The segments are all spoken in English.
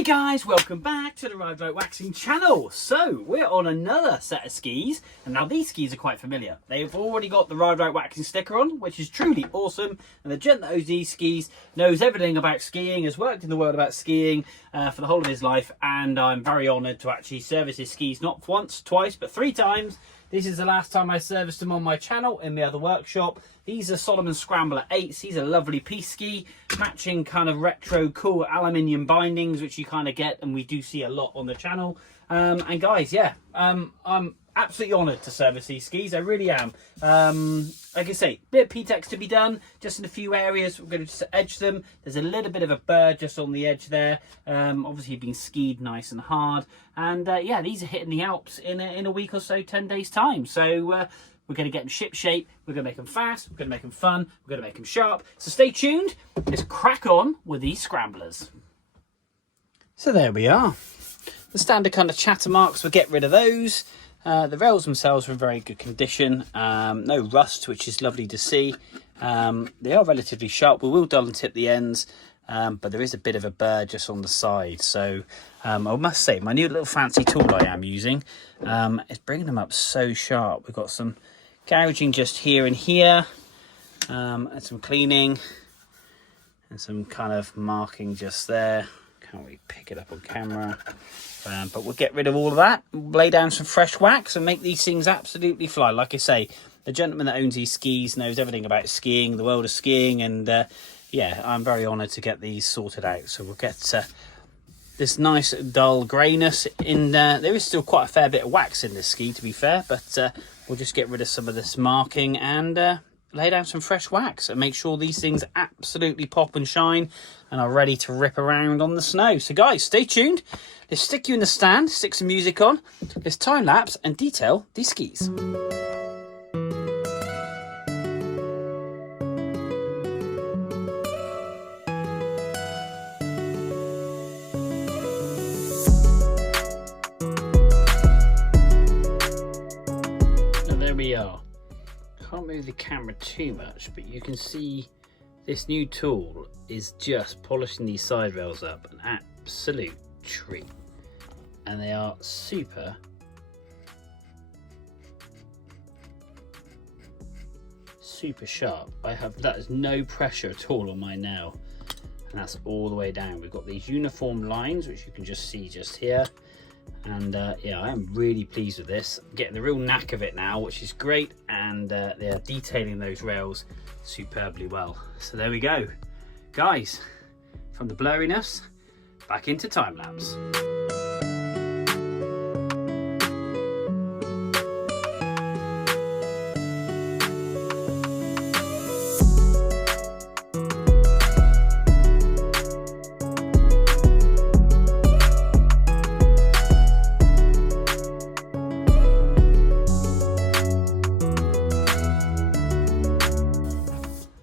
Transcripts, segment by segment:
Hey guys, welcome back to the Ride Right Waxing channel. So we're on another set of skis, and now these skis are quite familiar. They've already got the Ride Right Waxing sticker on, which is truly awesome, and the gent that owns these skis knows everything about skiing, has worked in the world about skiing for the whole of his life, and I'm very honoured to actually service his skis not once, twice, but 3 times. This is the last time I serviced them on my channel in the other workshop. These are Solomon Scrambler 8s. These are lovely piece ski, matching kind of retro cool aluminium bindings, which you kind of get, and we do see a lot on the channel. And guys, yeah, I'm absolutely honoured to service these skis. I really am. Like I say, bit of P-Tex to be done, just in a few areas. We're going to just edge them. There's a little bit of a burr just on the edge there. Obviously being skied nice and hard. And yeah, these are hitting the Alps in a week or so, 10 days time. So we're going to get them ship shape. We're going to make them fast. We're going to make them fun. We're going to make them sharp. So stay tuned. Let's crack on with these scramblers. So there we are. The standard kind of chatter marks, we'll get rid of those. The rails themselves are in very good condition. No rust, which is lovely to see. They are relatively sharp. We will dull and tip the ends, but there is a bit of a burr just on the side. So I must say, my new little fancy tool I am using is bringing them up so sharp. We've got some gouging just here and here, and some cleaning, and some kind of marking just there. Can't really pick it up on camera. But we'll get rid of all of that, lay down some fresh wax and make these things absolutely fly. Like I say, the gentleman that owns these skis knows everything about skiing, the world of skiing, and yeah, I'm very honoured to get these sorted out. So we'll get this nice dull greyness in there. There is still quite a fair bit of wax in this ski, to be fair, but we'll just get rid of some of this marking and lay down some fresh wax and make sure these things absolutely pop and shine and are ready to rip around on the snow. So guys, stay tuned. Let's stick you in the stand, stick some music on, let's time lapse and detail these skis. So there we are. Can't move the camera too much, but you can see this new tool is just polishing these side rails up, an absolute treat. And they are super sharp. That is no pressure at all on mine now, and that's all the way down. We've got these uniform lines which you can just see just here, and yeah, I am really pleased with this. I'm getting the real knack of it now, which is great, and they are detailing those rails superbly well. So there we go, guys, from the blurriness back into time lapse.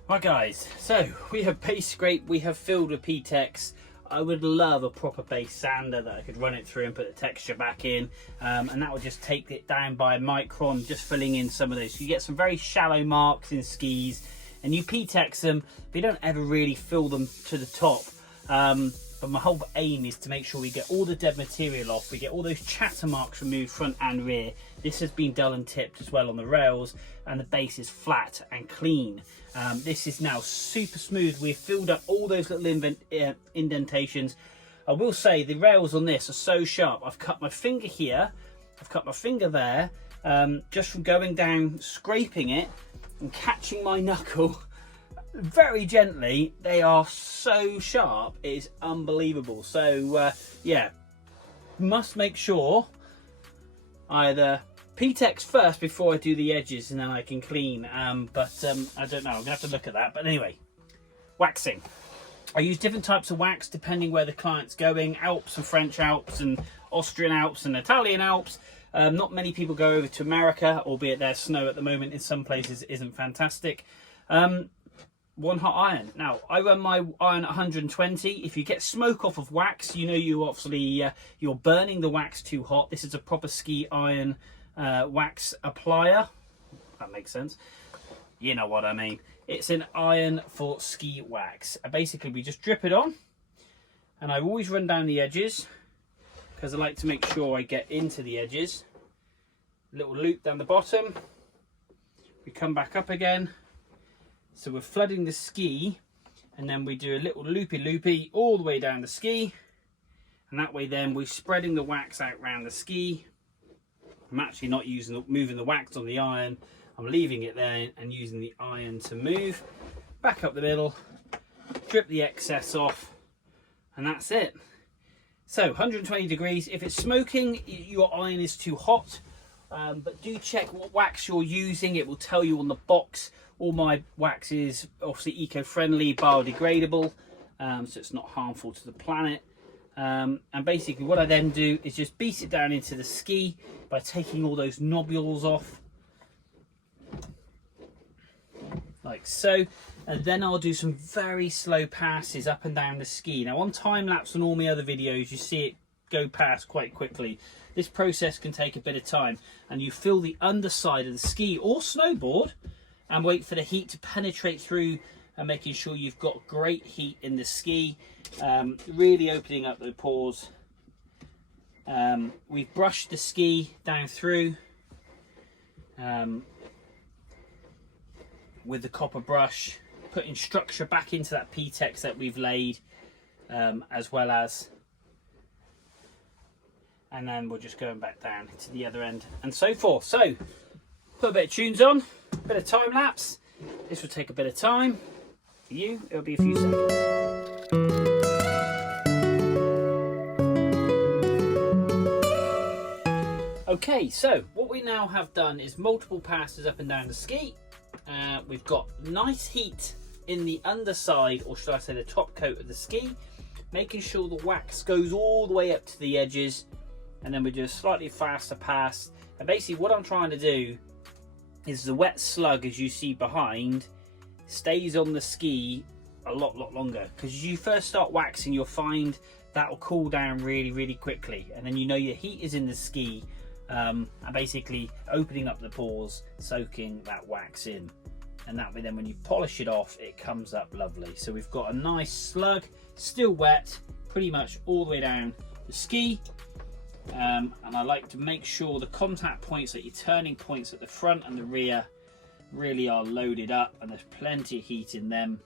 Right guys, so we have base scrape, we have filled with P-Tex. I would love a proper base sander that I could run it through and put the texture back in, and that would just take it down by a micron, just filling in some of those. So you get some very shallow marks in skis, and you P-Tex them, but you don't ever really fill them to the top. But my whole aim is to make sure we get all the dead material off, we get all those chatter marks removed front and rear. This has been dull and tipped as well on the rails, and the base is flat and clean. This is now super smooth. We've filled up all those little indentations. I will say the rails on this are so sharp. I've cut my finger here, I've cut my finger there, just from going down, scraping it and catching my knuckle very gently. They are so sharp, it is unbelievable. So yeah, must make sure either P-Tex first before I do the edges, and then I can clean, but I don't know, I'm gonna have to look at that. But anyway, waxing, I use different types of wax depending where the client's going. Alps and French Alps and Austrian Alps and Italian Alps. Not many people go over to America, albeit their snow at the moment in some places isn't fantastic. One hot iron. Now I run my iron at 120. If you get smoke off of wax, you know you obviously you're burning the wax too hot. This is a proper ski iron wax applier. That makes sense. You know what I mean. It's an iron for ski wax. Basically, we just drip it on. And I always run down the edges because I like to make sure I get into the edges. Little loop down the bottom. We come back up again. So we're flooding the ski, and then we do a little loopy all the way down the ski. And that way then we're spreading the wax out around the ski. I'm actually not moving the wax on the iron. I'm leaving it there and using the iron to move. Back up the middle, drip the excess off, and that's it. So 120 degrees. If it's smoking, your iron is too hot, but do check what wax you're using. It will tell you on the box. All my wax is obviously eco-friendly, biodegradable, so it's not harmful to the planet. And basically what I then do is just beat it down into the ski by taking all those nobules off, like so. And then I'll do some very slow passes up and down the ski. Now on time lapse and all my other videos, you see it go past quite quickly. This process can take a bit of time, and you fill the underside of the ski or snowboard and wait for the heat to penetrate through, and making sure you've got great heat in the ski, really opening up the pores. We've brushed the ski down through with the copper brush, putting structure back into that P-Tex that we've laid, as well as, and then we're just going back down to the other end and so forth. So put a bit of tunes on, a bit of time lapse. This will take a bit of time. For you, it'll be a few seconds. Okay, so what we now have done is multiple passes up and down the ski. We've got nice heat in the underside, or should I say the top coat of the ski, making sure the wax goes all the way up to the edges, and then we do a slightly faster pass. And basically what I'm trying to do is the wet slug, as you see behind, stays on the ski a lot longer, because as you first start waxing, you'll find that will cool down really quickly, and then you know your heat is in the ski, and basically opening up the pores, soaking that wax in, and that way then when you polish it off, it comes up lovely. So we've got a nice slug, still wet pretty much all the way down the ski. And I like to make sure the contact points, that your turning points at the front and the rear, really are loaded up, and there's plenty of heat in them.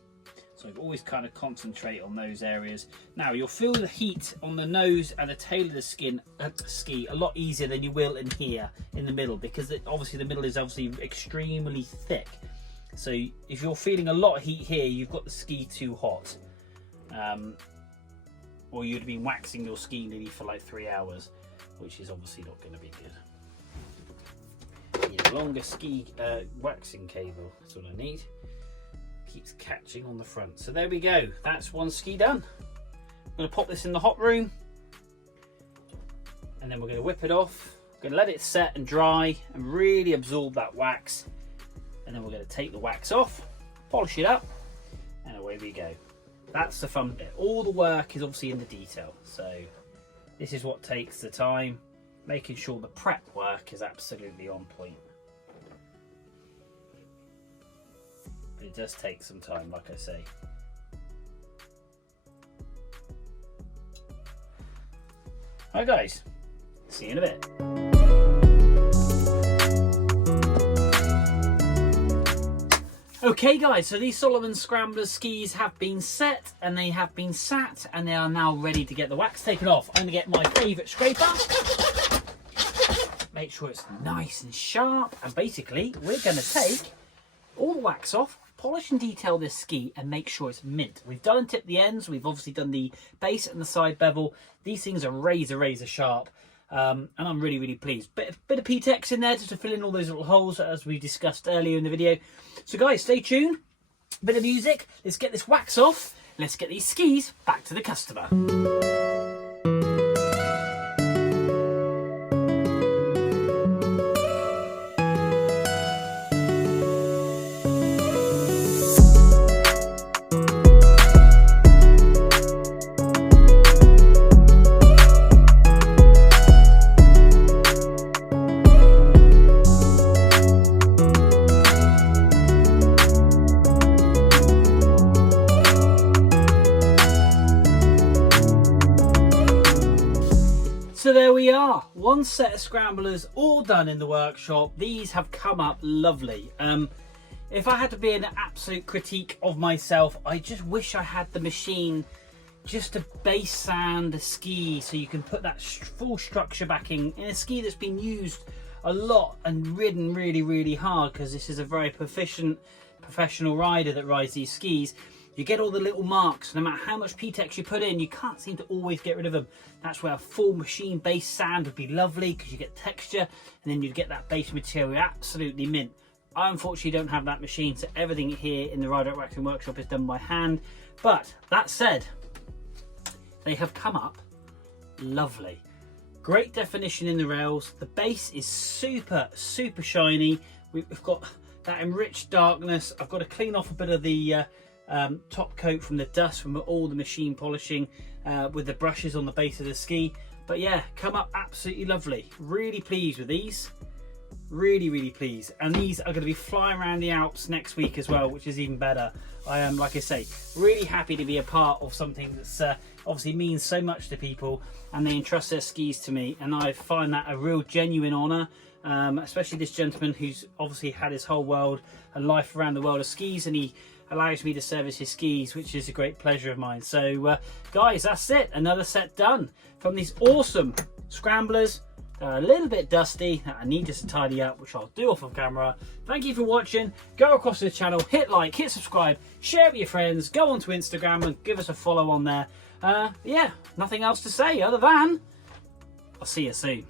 So I always kind of concentrate on those areas. Now you'll feel the heat on the nose and the tail of the ski a lot easier than you will in here in the middle, because obviously the middle is obviously extremely thick. So if you're feeling a lot of heat here, you've got the ski too hot, or you'd have been waxing your ski nearly for like 3 hours, which is obviously not going to be good. I need a longer ski waxing cable. That's what I need. Keeps catching on the front. So there we go. That's one ski done. I'm going to pop this in the hot room, and then we're going to whip it off. We're going to let it set and dry and really absorb that wax, and then we're going to take the wax off, polish it up, and away we go. That's the fun bit. All the work is obviously in the detail. So this is what takes the time, making sure the prep work is absolutely on point. But it does take some time, like I say. Alright guys, see you in a bit. Okay guys, so these Solomon Scrambler skis have been set, and they have been sat, and they are now ready to get the wax taken off. I'm going to get my favourite scraper, make sure it's nice and sharp, and basically we're going to take all the wax off, polish and detail this ski, and make sure it's mint. We've done and tipped the ends, we've obviously done the base and the side bevel. These things are razor sharp, and I'm really pleased. Bit of P-Tex in there just to fill in all those little holes, as we discussed earlier in the video. So guys, stay tuned, bit of music, let's get this wax off, let's get these skis back to the customer. So there we are, one set of scramblers all done in the workshop. These have come up lovely. If I had to be an absolute critique of myself, I just wish I had the machine just to base sand the ski so you can put that full structure back in a ski that's been used a lot and ridden really hard, because this is a very professional rider that rides these skis. You get all the little marks, no matter how much P-Tex you put in, you can't seem to always get rid of them. That's where a full machine base sand would be lovely, because you get texture and then you'd get that base material absolutely mint. I unfortunately don't have that machine, so everything here in the Rider Waxing Workshop is done by hand. But that said, they have come up lovely. Great definition in the rails. The base is super shiny. We've got that enriched darkness. I've got to clean off a bit of the top coat from the dust from all the machine polishing with the brushes on the base of the ski. But yeah, come up absolutely lovely. Really pleased with these. Really pleased. And these are going to be flying around the Alps next week as well, which is even better. I am, like I say, really happy to be a part of something that's obviously means so much to people, and they entrust their skis to me, and I find that a real genuine honour. Especially this gentleman who's obviously had his whole world and life around the world of skis, and he allows me to service his skis, which is a great pleasure of mine. So guys, that's it, another set done from these awesome scramblers. A little bit dusty that I need just to tidy up, which I'll do off of camera. Thank you for watching. Go across to the channel, hit like, hit subscribe, share it with your friends, go onto Instagram and give us a follow on there. Yeah, nothing else to say other than I'll see you soon.